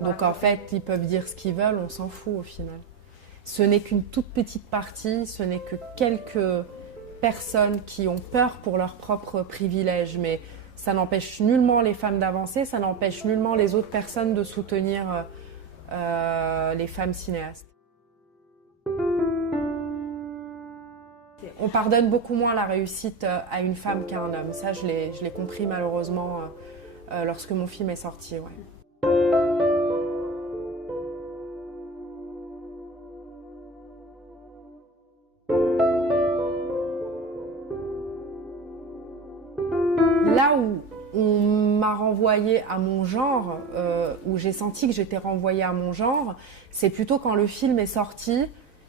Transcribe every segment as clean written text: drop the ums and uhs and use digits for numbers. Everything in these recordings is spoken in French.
Donc en fait, ils peuvent dire ce qu'ils veulent, on s'en fout au final. Ce n'est qu'une toute petite partie, ce n'est que quelques personnes qui ont peur pour leurs propres privilèges, mais ça n'empêche nullement les femmes d'avancer, ça n'empêche nullement les autres personnes de soutenir les femmes cinéastes. On pardonne beaucoup moins la réussite à une femme qu'à un homme. Ça, je l'ai compris malheureusement lorsque mon film est sorti. Ouais. Là où on m'a renvoyée à mon genre, où j'ai senti que j'étais renvoyée à mon genre, c'est plutôt quand le film est sorti,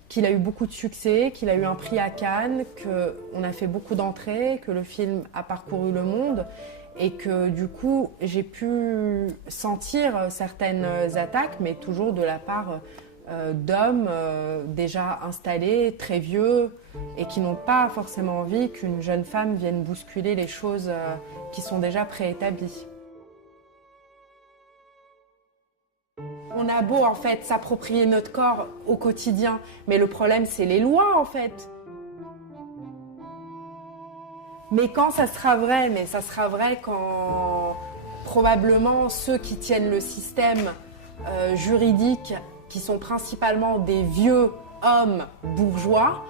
qu'il a eu beaucoup de succès, qu'il a eu un prix à Cannes, qu'on a fait beaucoup d'entrées, que le film a parcouru le monde et que du coup j'ai pu sentir certaines attaques, mais toujours de la part d'hommes déjà installés, très vieux et qui n'ont pas forcément envie qu'une jeune femme vienne bousculer les choses qui sont déjà préétablies. On a beau en fait s'approprier notre corps au quotidien, mais le problème c'est les lois en fait. Mais quand ça sera vrai, mais ça sera vrai quand probablement ceux qui tiennent le système juridique, qui sont principalement des vieux hommes bourgeois,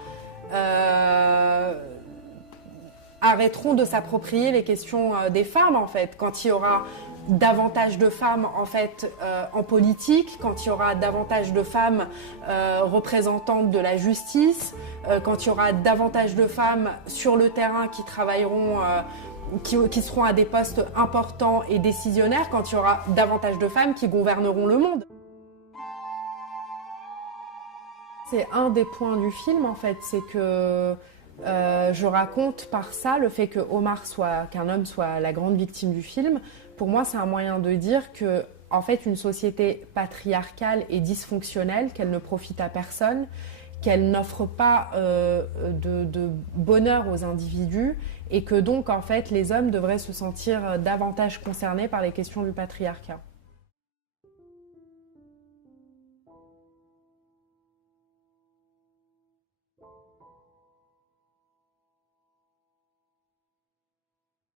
arrêteront de s'approprier les questions des femmes en fait. Quand il y aura davantage de femmes en fait en politique, quand il y aura davantage de femmes représentantes de la justice, quand il y aura davantage de femmes sur le terrain qui travailleront, qui seront à des postes importants et décisionnaires, quand il y aura davantage de femmes qui gouverneront le monde. C'est un des points du film en fait, c'est que je raconte par ça le fait que qu'un homme soit la grande victime du film. Pour moi, c'est un moyen de dire que, en fait, une société patriarcale est dysfonctionnelle, qu'elle ne profite à personne, qu'elle n'offre pas de bonheur aux individus et que donc, en fait, les hommes devraient se sentir davantage concernés par les questions du patriarcat.